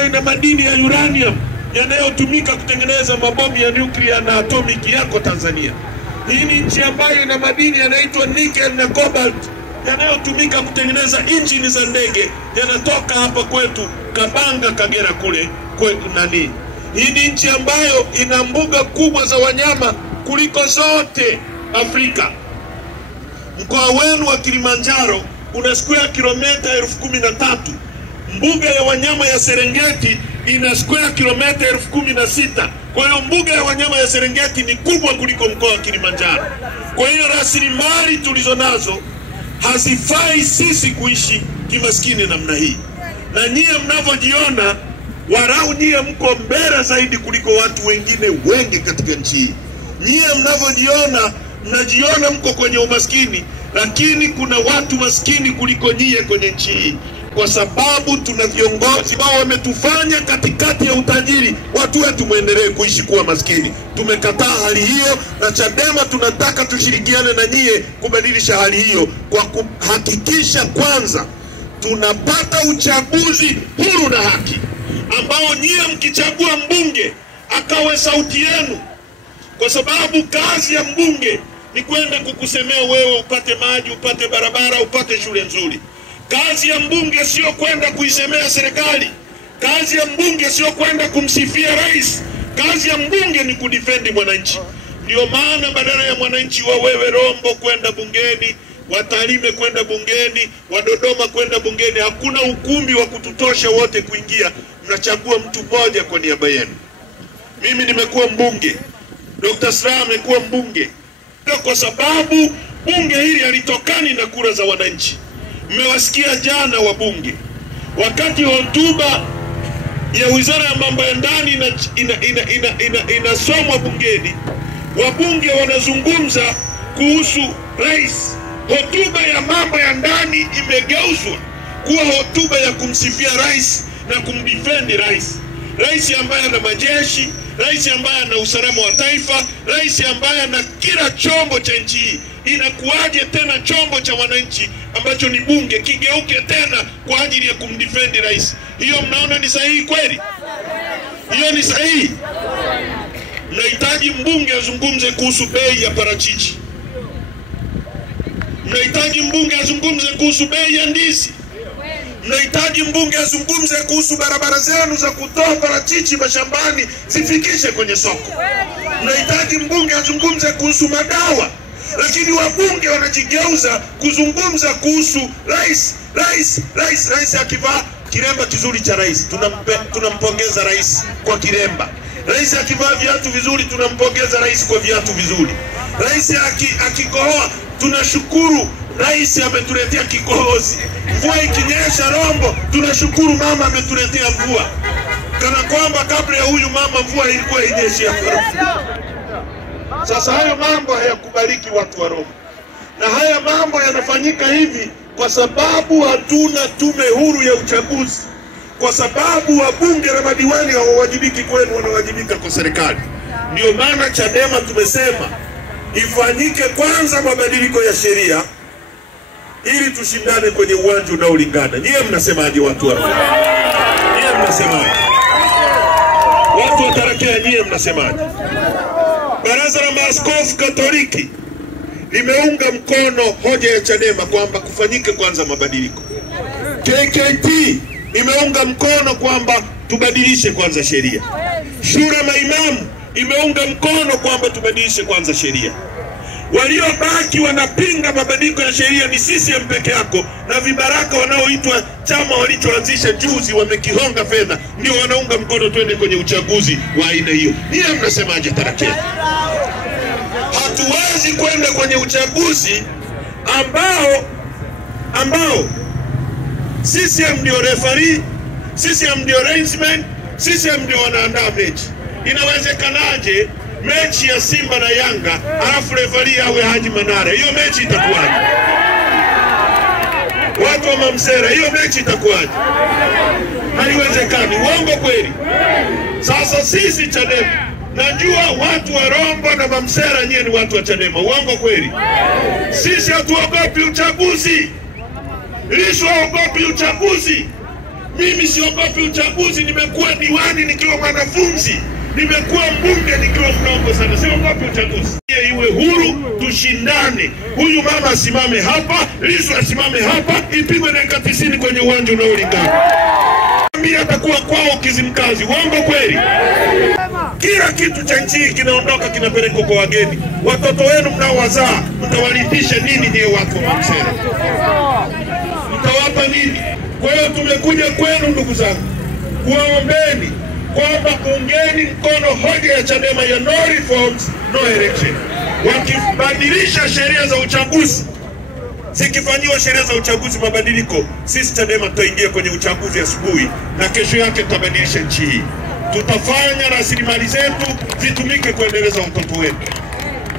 ina madini ya uranium yanayotumika kutengeneza mabomu ya nuclear na atomic yako Tanzania. Hii ni nchi ambayo ina madini yanaitwa nickel na cobalt yanayotumika kutengeneza injini za ndege, yanatoka hapa kwetu Kabanga, Kagera kule kwetu nani. Hii ni nchi ambayo ina mbuga kubwa za wanyama kuliko zote Afrika. Mkoa wenu wa Kilimanjaro una square kilomita 13,000. Mbuga ya wanyama ya Serengeti ina square kilomita 16,000. Kwa hiyo mbuga ya wanyama ya Serengeti ni kubwa kuliko mkoa wa Kilimanjaro. Kwa hiyo rasilimali tulizonazo hazifai sisi kuishi kimaskini namna hii. Na nyie mnavyojiona, warau nyie mko mbele zaidi kuliko watu wengine wengi katika nchi hii. Nyie mnavyojiona, mnajiona mko kwenye umaskini, lakini kuna watu maskini kuliko nyie kwenye nchi hii. Kwa sababu tuna viongozi ambao wametufanya katikati ya utajiri watu wetu muendelee kuishi kuwa maskini. Tumekataa hali hiyo, na Chadema tunataka tushirikiane na nyie kubadilisha hali hiyo kwa kuhakikisha kwanza tunapata uchaguzi huru na haki, ambao nyie mkichagua mbunge akawe sauti yenu, kwa sababu kazi ya mbunge ni kwenda kukusemea wewe upate maji, upate barabara, upate shule nzuri. Kazi ya mbunge sio kwenda kuisemea serikali. Kazi ya mbunge sio kwenda kumsifia rais. Kazi ya mbunge ni kudefend mwananchi. Ndio maana badala ya mwananchi wa wewe Rombo kwenda bungeni, wa Tarime kwenda bungeni, wa Dodoma kwenda bungeni, hakuna ukumbi wa kututosha wote kuingia. Mnachagua mtu mmoja kwa niaba yenu. Mimi nimekuwa mbunge, Dr. Slaa amekuwa mbunge, kwa sababu bunge hili halitokani na kura za wananchi. Mmewasikia jana wabunge wakati hotuba ya Wizara ya Mambo ya Ndani inasomwa bungeni, wabunge wanazungumza kuhusu rais. Hotuba ya mambo ya ndani imegeuzwa kuwa hotuba ya kumsifia rais na kumdefend rais. Rais ambaye ana majeshi, rais ambaye ana usalama wa taifa, rais ambaye ana kila chombo cha nchi hii. Inakuwaje tena chombo cha wananchi ambacho ni bunge kigeuke tena kwa ajili ya kumdefend rais? Hiyo mnaona ni sahihi kweli? Hiyo ni sahihi? Mnahitaji mbunge azungumze kuhusu bei ya parachichi. Mnahitaji mbunge azungumze kuhusu bei ya ndizi. Mnahitaji mbunge azungumze kuhusu barabara zenu za kutoa parachichi mashambani zifikishe kwenye soko. Mnahitaji mbunge azungumze kuhusu madawa. Lakini wabunge wanajigeuza kuzungumza kuhusu rais. Rais akivaa kiremba kizuri cha rais, tunampongeza rais kwa kiremba. Rais akivaa viatu vizuri, tunampongeza rais kwa viatu vizuri. Rais akikohoa, tunashukuru rais ametuletea kikohozi. Mvua ikinyesha Rombo, tunashukuru mama ametuletea mvua. Kana kwamba kabla ya huyu mama mvua ilikuwa inyeshe hapa. Sasa hayo mambo hayakubaliki watu wa Rombo. Na haya mambo yanafanyika hivi kwa sababu hatuna tume huru ya uchaguzi. Kwa sababu wabunge na madiwani hawawajibiki kwenu, wanawajibika kwa serikali. Ndio maana Chadema tumesema ifanyike kwanza mabadiliko ya sheria ili tushindane kwenye uwanja unaolingana. Nyie mnasemaje watu wa Rombo? Nyie mnasemaje? Watu wa Tarakea nyie mnasemaje? Baraza la Maaskofu Katoliki limeunga mkono hoja ya Chadema kwamba kufanyike kwanza mabadiliko. KKT imeunga mkono kwamba tubadilishe kwanza sheria. Shura maimamu imeunga mkono kwamba tubadilishe kwanza sheria. Waliobaki wanapinga mabadiliko ya sheria ni CCM peke yako, na vibaraka wanaoitwa chama walichoanzisha juzi wamekihonga fedha, ndio wanaunga mkono twende kwenye uchaguzi wa aina hiyo. Nyie mnasemaje Tarakea? Hatuwezi kwenda kwenye uchaguzi ambao CCM ndio referee, CCM ndio linesman, CCM ndio wanaandaa mechi. Inawezekanaje mechi ya Simba na Yanga alafu referee awe Haji Manara? Hiyo mechi itakuwaje? Watu wa Mamsera, hiyo mechi itakuwaje? Haiwezekani. Uongo kweli? Sasa sisi Chadema, najua watu wa Rombo na Mamsera nyie ni watu wa Chadema. Uongo kweli? Sisi hatuogopi uchaguzi. Lissu haogopi uchaguzi. Mimi siogopi uchaguzi, nimekuwa diwani nikiwa mwanafunzi, nimekuwa mbunge nikiwa mdogo sana. Siogopi uchaguzi. Iwe huru, tushindane. Huyu mama asimame hapa, Lissu asimame hapa, ipigwe dakika 90 kwenye uwanja unaolingana. Mimi atakuwa kwao Kizimkazi. Uongo kweli? Kila kitu cha nchi kinaondoka kinapelekwa kwa wageni. Watoto wenu mnaowazaa mtawalithisha nini nyie watu wa Mamsera? Mtawapa nini? Kwa hiyo tumekuja kwenu ndugu zangu kuwaombeni kwamba ungeni mkono hoja ya Chadema ya no reforms no election. Wakibadilisha sheria za uchaguzi, zikifanyiwa sheria za uchaguzi mabadiliko, sisi Chadema tutaingia kwenye uchaguzi asubuhi na kesho yake tutabadilisha nchi hii. Tutafanya rasilimali zetu zitumike kuendeleza watoto wetu.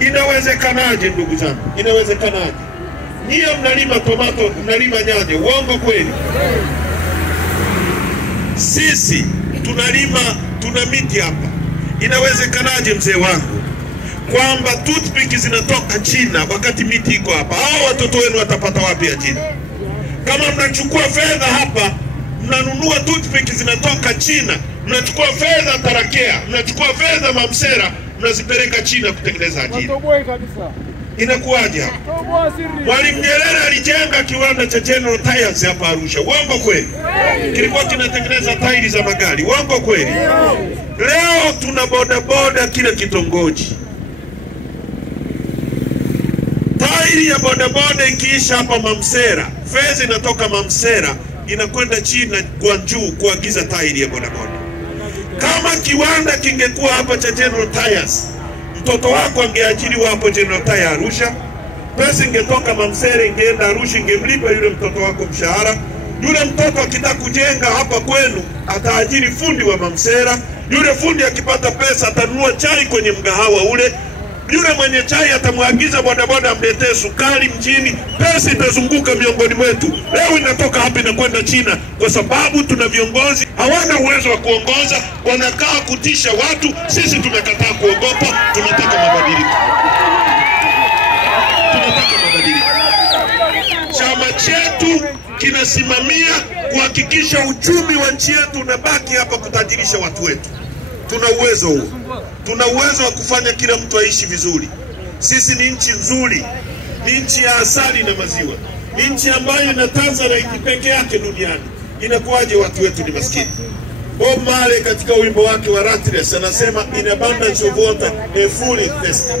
Inawezekanaje ndugu zangu? Inawezekanaje? Nyie mnalima tomato, mnalima nyanya. Uongo kweli? Sisi tunalima, tuna miti hapa. Inawezekanaje mzee wangu kwamba toothpick zinatoka China wakati miti iko hapa? Hao watoto wenu watapata wapi ajira? Kama mnachukua fedha hapa, mnanunua toothpick zinatoka China, mnachukua fedha Tarakea, mnachukua fedha Mamsera, mnazipeleka China kutengeneza ajira. Inakuwaje hapa? Mwalimu Nyerere alijenga kiwanda cha General Tyres hapa Arusha. Uongo kweli? Kilikuwa kinatengeneza tairi za magari. Uongo kweli? Leo tuna bodaboda kila kitongoji. Tairi ya bodaboda ikiisha hapa Mamsera, fedha inatoka Mamsera inakwenda China Guangzhou kuagiza tairi ya bodaboda. Kama kiwanda kingekuwa hapa cha General Tyres, mtoto wako angeajiriwa hapo General Tyre Arusha, pesa ingetoka Mamsera ingeenda Arusha, ingemlipa yule mtoto wako mshahara. Yule mtoto akitaka kujenga hapa kwenu ataajiri fundi wa Mamsera. Yule fundi akipata pesa atanunua chai kwenye mgahawa ule. Yule mwenye chai atamwagiza bodaboda amletee sukari mjini. Pesa itazunguka miongoni mwetu. Leo inatoka hapa inakwenda China kwa sababu tuna viongozi hawana uwezo wa kuongoza, wanakaa kutisha watu. Sisi tumekataa kuogopa, tunataka mabadiliko. Tunataka mabadiliko. Chama chetu kinasimamia kuhakikisha uchumi wa nchi yetu unabaki hapa kutajirisha watu wetu. Tuna uwezo huo. Tuna uwezo wa kufanya kila mtu aishi vizuri. Sisi ni nchi nzuri, ni nchi ya asali na maziwa, ni nchi ambayo ina Tanzanite peke yake duniani. Inakuwaje watu wetu ni maskini? Bob Marley katika wimbo wake wa Rattles anasema in abundance of water a fool is thirsty.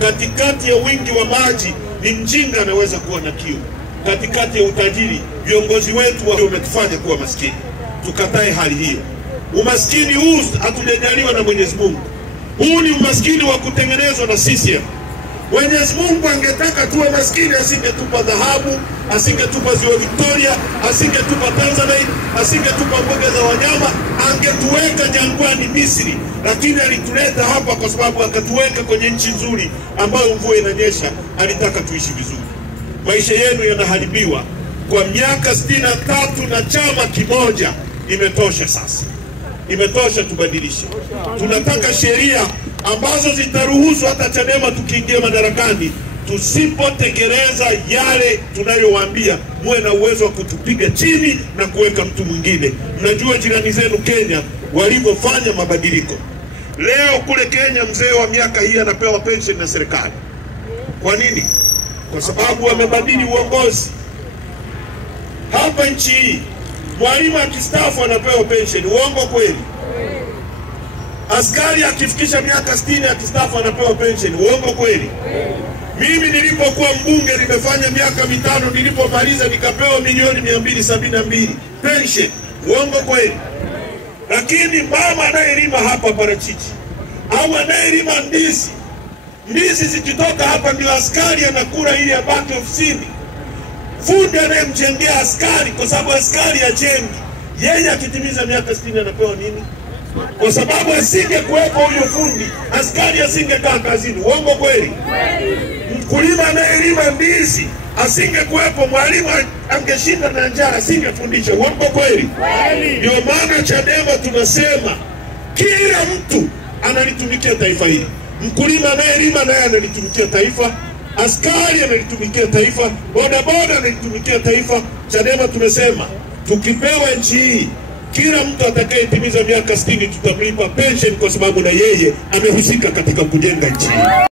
Katikati ya wingi wa maji ni mjinga anaweza kuwa na kiu. Katikati ya utajiri viongozi wetu wametufanya kuwa maskini. Tukatae hali hiyo. Umaskini huu hatujajaliwa na Mwenyezi Mungu. Huu ni umaskini wa kutengenezwa na CCM. Mwenyezi Mungu angetaka tuwe maskini, asingetupa dhahabu, asingetupa ziwa Victoria, asingetupa Tanzanite, asingetupa mbuga za wanyama, angetuweka jangwani Misri. Lakini alituleta hapa kwa sababu akatuweka kwenye nchi nzuri ambayo mvua inanyesha. Alitaka tuishi vizuri. Maisha yenu yanaharibiwa kwa miaka 63 na chama kimoja. Imetosha sasa. Imetosha, tubadilishe. Tunataka sheria ambazo zitaruhusu hata Chadema tukiingia madarakani, tusipotekeleza yale tunayowaambia, muwe na uwezo wa kutupiga chini na kuweka mtu mwingine. Mnajua jirani zenu Kenya walivyofanya mabadiliko. Leo kule Kenya mzee wa miaka hii anapewa pension na serikali. Kwa nini? Kwa sababu wamebadili uongozi. Hapa nchi hii mwalimu akistaafu anapewa pension. Uongo kweli? Askari akifikisha miaka 60 akistaafu anapewa pension. Uongo kweli? Mimi nilipokuwa mbunge nimefanya miaka 5, nilipomaliza nikapewa milioni 272 pension. Uongo kweli? Lakini mama anayelima hapa parachichi au anayelima ndizi zikitoka hapa ndio askari anakula ili abaki ofisini. Fundi anayemjengea askari, kwa sababu askari ajengi, yeye akitimiza miaka 60 anapewa nini? Kwa sababu asingekuwepo huyo fundi, askari asingekaa kazini. Uongo kweli? Mkulima anayelima ndizi asingekuwepo, mwalimu angeshinda na njaa, asingefundisha. Uongo kweli? Ndio maana Chadema tunasema kila mtu analitumikia taifa hili. Mkulima anayelima naye analitumikia taifa, askari analitumikia taifa, bodaboda analitumikia taifa. Chadema tumesema tukipewa nchi hii, kila mtu atakayetimiza miaka 60 tutamlipa pension, kwa sababu na yeye amehusika katika kujenga nchi hii.